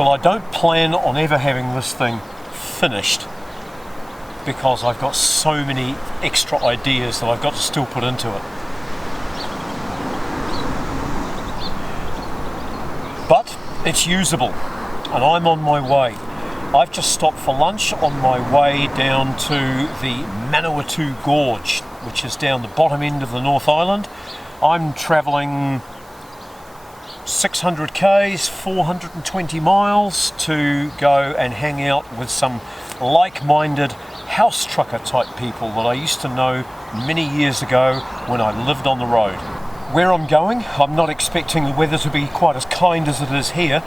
Well, I don't plan on ever having this thing finished because I've got so many extra ideas that I've got to still put into it. But it's usable and I'm on my way. I've just stopped for lunch on my way down to the Manawatu Gorge, which is down the bottom end of the North Island. I'm travelling 600 k's, 420 miles to go and hang out with some like-minded house trucker type people that I used to know many years ago when I lived on the road. Where I'm going, I'm not expecting the weather to be quite as kind as it is here.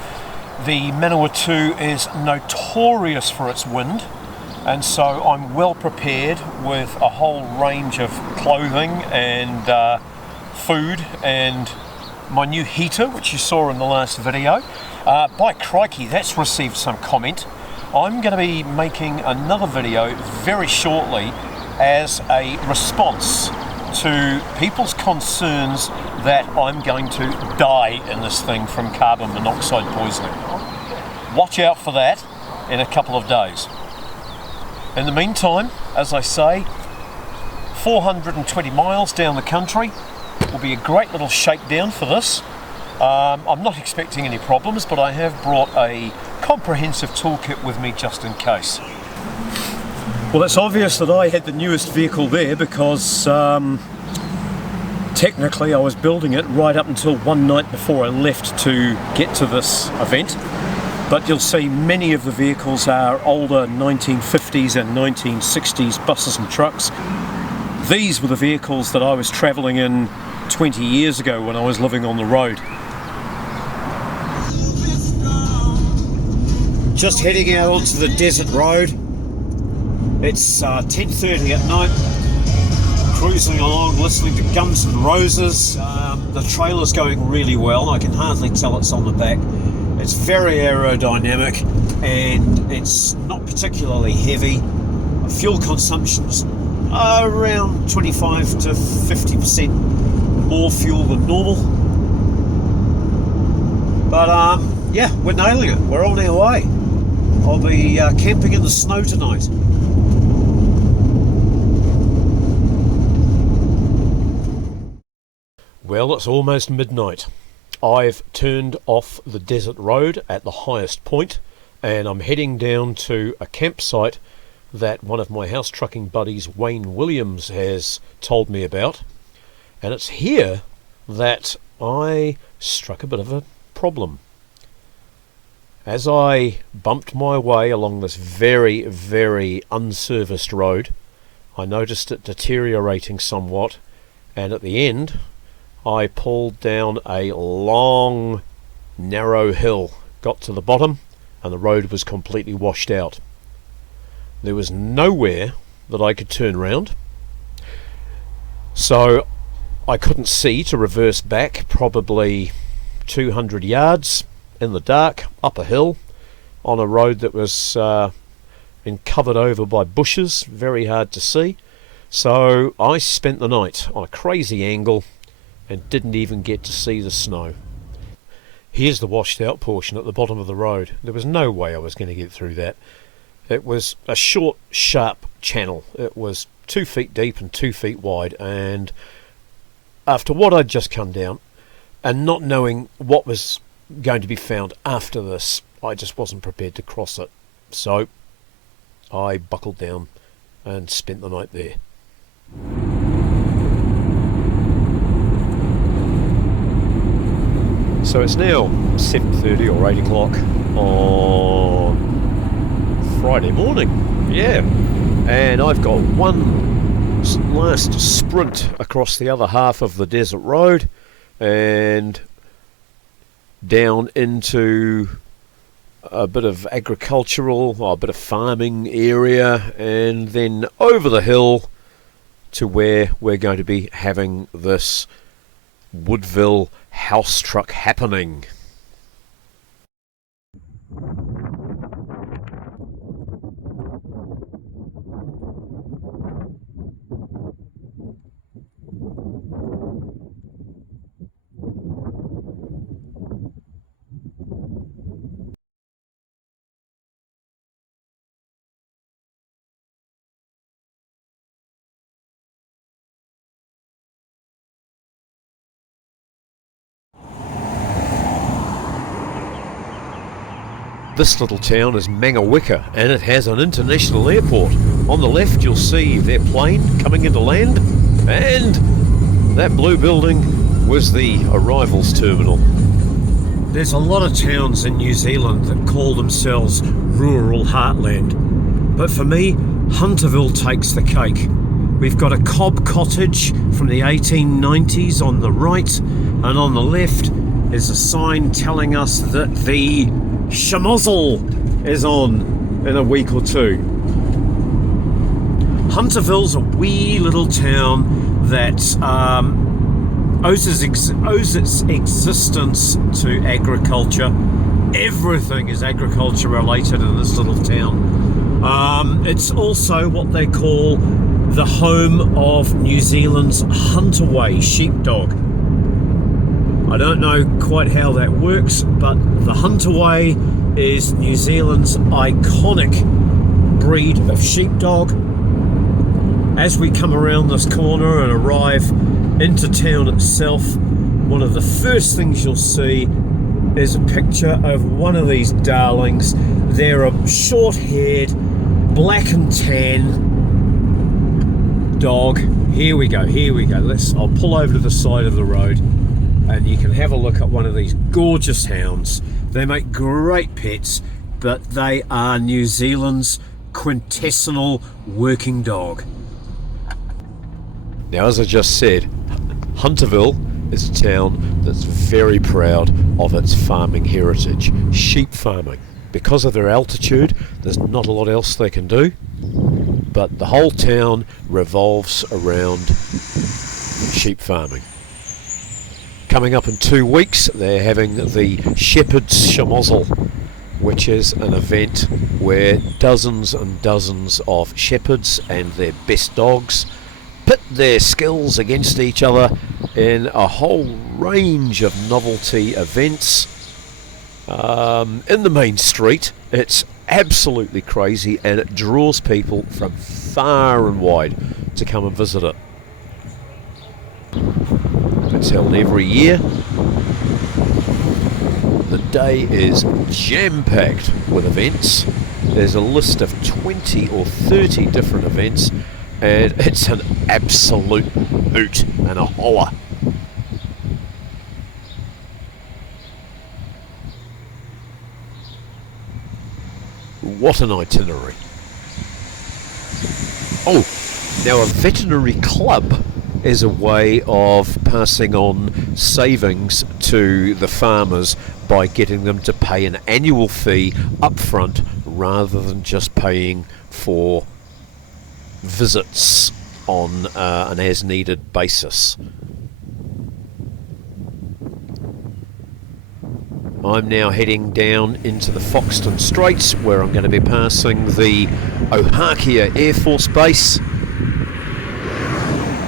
The Manawatu is notorious for its wind, and so I'm well prepared with a whole range of clothing and food and my new heater, which you saw in the last video. By crikey, that's received some comment. I'm going to be making another video very shortly as a response to people's concerns that I'm going to die in this thing from carbon monoxide poisoning. Watch out for that in a couple of days. In the meantime, as I say, 420 miles down the country will be a great little shakedown for this. I'm not expecting any problems, but I have brought a comprehensive toolkit with me just in case. Well, it's obvious that I had the newest vehicle there because technically I was building it right up until one night before I left to get to this event. But you'll see many of the vehicles are older 1950s and 1960s buses and trucks. These were the vehicles that I was travelling in 20 years ago when I was living on the road. Just heading out onto the desert road. It's 10:30 at night, cruising along listening to Guns N' Roses. The trailer's going really well, I can hardly tell it's on the back. It's very aerodynamic and it's not particularly heavy. Fuel consumption's around 25 to 50% more fuel than normal. But yeah, we're nailing it. We're on our way. I'll be camping in the snow tonight. Well, it's almost midnight. I've turned off the desert road at the highest point and I'm heading down to a campsite that one of my house trucking buddies, Wayne Williams, has told me about. And it's here that I struck a bit of a problem. As I bumped my way along this very, very unserviced road, I noticed it deteriorating somewhat, and at the end I pulled down a long, narrow hill, got to the bottom, and the road was completely washed out. There was nowhere that I could turn round, so I couldn't see to reverse back probably 200 yards in the dark, up a hill, on a road that was been covered over by bushes, very hard to see. So I spent the night on a crazy angle and didn't even get to see the snow. Here's the washed out portion at the bottom of the road. There was no way I was going to get through that. It was a short, sharp channel. It was 2 feet deep and 2 feet wide, and after what I'd just come down and not knowing what was going to be found after this, I just wasn't prepared to cross it. So I buckled down and spent the night there. So it's now 7:30 or 8 o'clock on Friday morning, yeah, and I've got one last sprint across the other half of the desert road and down into a bit of agricultural, or a bit of farming area, and then over the hill to where we're going to be having this Woodville house truck happening. This little town is Mangaweka, and it has an international airport. On the left you'll see their plane coming into land, and that blue building was the arrivals terminal. There's a lot of towns in New Zealand that call themselves rural heartland, but for me, Hunterville takes the cake. We've got a cob cottage from the 1890s on the right, and on the left is a sign telling us that the schmozzle is on in a week or two. Hunterville's a wee little town that owes its existence to agriculture. Everything is agriculture related in this little town. It's also what they call the home of New Zealand's Hunterway sheepdog. I don't know quite how that works, but the Hunterway is New Zealand's iconic breed of sheepdog. As we come around this corner and arrive into town itself, one of the first things you'll see is a picture of one of these darlings. They're a short-haired, black and tan dog. Here we go. I'll pull over to the side of the road and you can have a look at one of these gorgeous hounds. They make great pets, but they are New Zealand's quintessential working dog. Now, as I just said, Hunterville is a town that's very proud of its farming heritage, sheep farming. Because of their altitude, there's not a lot else they can do, but the whole town revolves around sheep farming. Coming up in 2 weeks, they're having the Shepherd's Schmozzle, which is an event where dozens and dozens of shepherds and their best dogs pit their skills against each other in a whole range of novelty events in the main street. It's absolutely crazy, and it draws people from far and wide to come and visit it. It's held every year. The day is jam-packed with events. There's a list of 20 or 30 different events, and it's an absolute hoot and a holler. What an itinerary. Oh, now a veterinary club is a way of passing on savings to the farmers by getting them to pay an annual fee up front rather than just paying for visits on an as-needed basis. I'm now heading down into the Foxton Straits, where I'm going to be passing the Ohakea Air Force Base.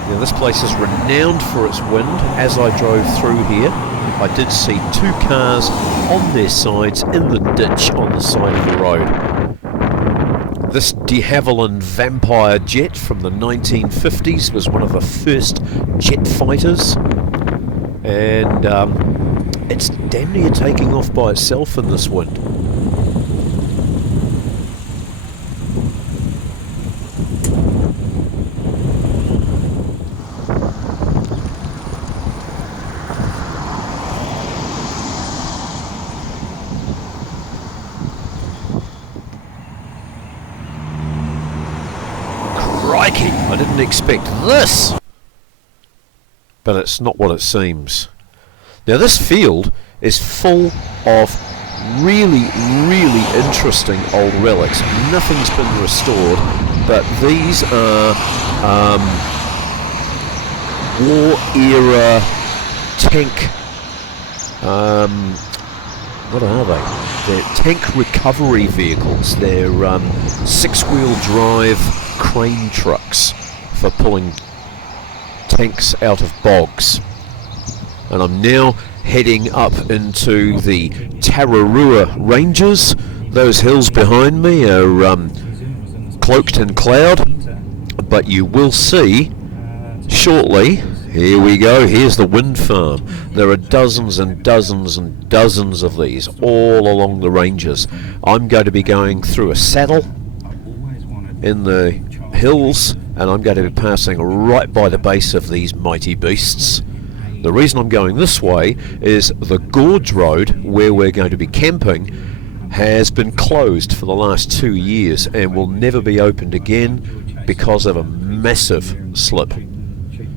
Now, this place is renowned for its wind. As I drove through here, I did see 2 cars on their sides in the ditch on the side of the road. This de Havilland Vampire jet from the 1950s was one of the first jet fighters, and it's damn near taking off by itself in this wind. Crikey, I didn't expect this! But it's not what it seems. Now, this field is full of really, really interesting old relics. Nothing's been restored, but these are war-era tank. What are they? They're tank recovery vehicles. They're 6-wheel drive crane trucks for pulling tanks out of bogs. And I'm now heading up into the Tararua Ranges. Those hills behind me are cloaked in cloud, but you will see shortly, Here we go, here's the wind farm. There are dozens and dozens and dozens of these all along the ranges. I'm going to be going through a saddle in the hills, and I'm going to be passing right by the base of these mighty beasts. The reason I'm going this way is the gorge road where we're going to be camping has been closed for the last 2 years and will never be opened again because of a massive slip.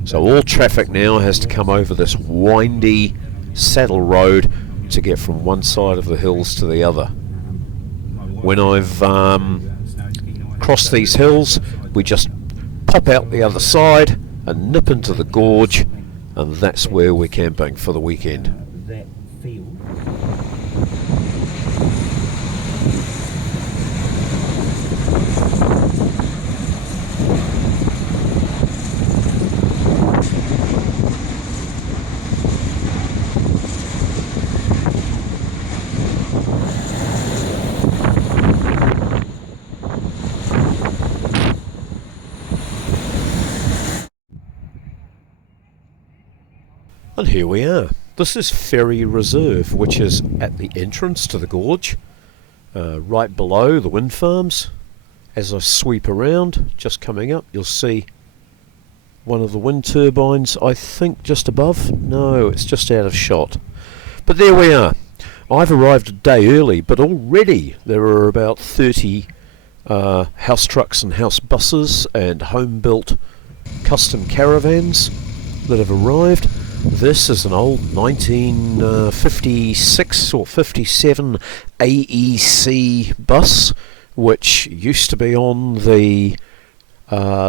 So all traffic now has to come over this windy saddle road to get from one side of the hills to the other. When I've crossed these hills, we just pop out the other side and nip into the gorge, and that's where we're camping for the weekend. And here we are. This is Ferry Reserve, which is at the entrance to the gorge, right below the wind farms. As I sweep around, just coming up, you'll see one of the wind turbines, I think just above. No, it's just out of shot. But there we are. I've arrived a day early, but already there are about 30 house trucks and house buses and home-built custom caravans that have arrived. This is an old 1956 or 57 AEC bus, which used to be on the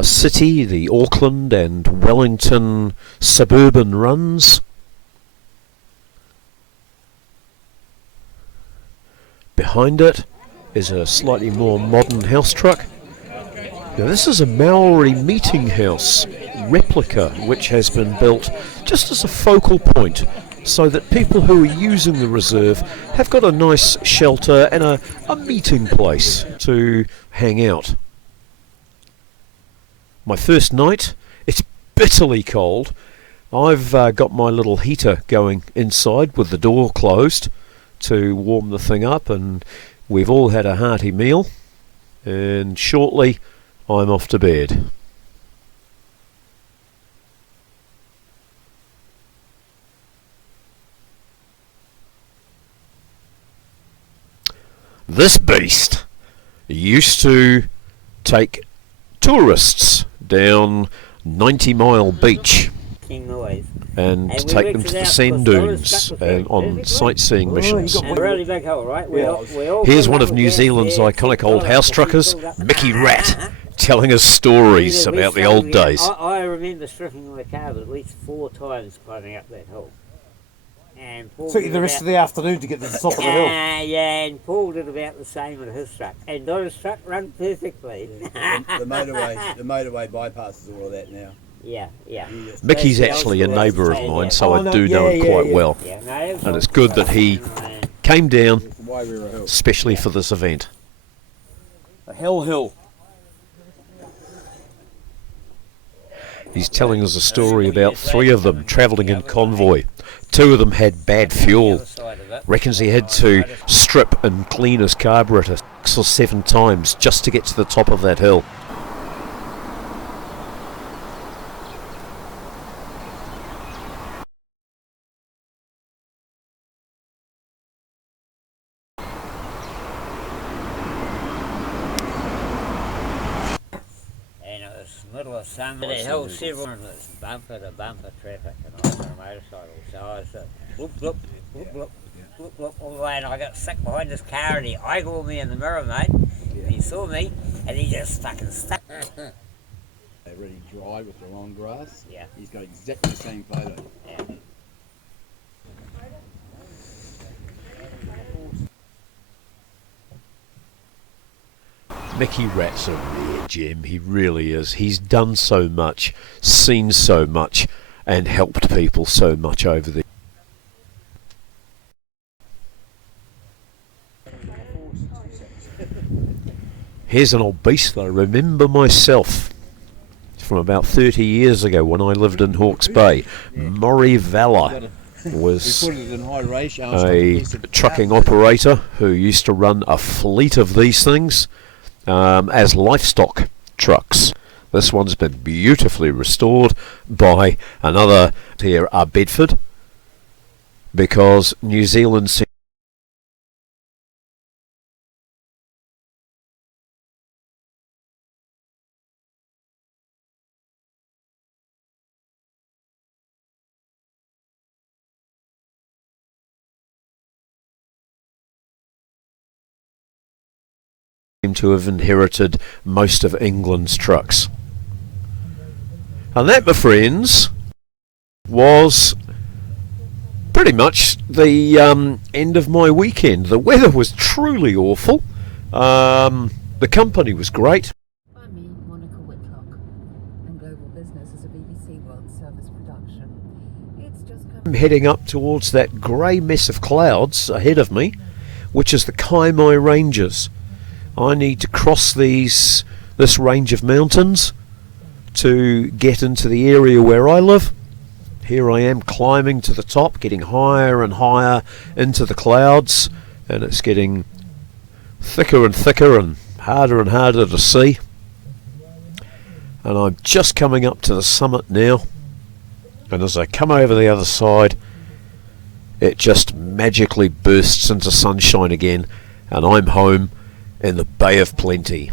city, the Auckland and Wellington suburban runs. Behind it is a slightly more modern house truck. Now this is a Maori meeting house replica which has been built just as a focal point so that people who are using the reserve have got a nice shelter and a meeting place to hang out. My first night, it's bitterly cold. I've got my little heater going inside with the door closed to warm the thing up, and we've all had a hearty meal, and shortly I'm off to bed. This beast used to take tourists down 90 Mile Beach and take them to the sand dunes and on sightseeing missions. Here's one of New Zealand's iconic old house truckers, Mickey Rat, telling us stories about the old days. I remember stripping my car at least 4 times climbing up that hill. And Paul took you the rest of the afternoon to get to the top of the hill. Yeah, and Paul did about the same with his truck. And Donna's truck ran perfectly. The motorway bypasses all of that now. Yeah. Mickey's actually a neighbour of mine, so I do know him quite well. And it's good that he came down especially for this event. A hill. He's telling us a story about 3 of them travelling in convoy. 2 of them had bad fuel. Reckons he had to strip and clean his carburetor 6 or 7 times just to get to the top of that hill. Middle of summer, the hill several, and it's bumper to bumper traffic, and I was on a motorcycle, so I was whoop, all the way, and I got stuck behind this car, and he eyeballed me in the mirror, mate, and he saw me, and he just fucking stuck. They really dry with the long grass. Yeah. He's got exactly the same photo. Yeah. Mickey Rat's a rare gem, he really is. He's done so much, seen so much, and helped people so much over the... Here's an old beast that I remember myself. from about 30 years ago when I lived in Hawke's Bay. Murray Vella was We put it in high ratio. a trucking operator who used to run a fleet of these things as livestock trucks. This one's been beautifully restored by another here, Bedford, because New Zealand seems to have inherited most of England's trucks. And that, my friends, was pretty much the end of my weekend. The weather was truly awful. The company was great. I'm me, Monica Whitlock, and Global Business is a BBC World Service production. It's just I'm heading up towards that grey mess of clouds ahead of me, which is the Kaimai Ranges. I need to cross this range of mountains to get into the area where I live. Here I am climbing to the top, getting higher and higher into the clouds, and it's getting thicker and thicker and harder to see. And I'm just coming up to the summit now, and as I come over the other side, it just magically bursts into sunshine again, and I'm home in the Bay of Plenty.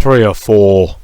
Three or four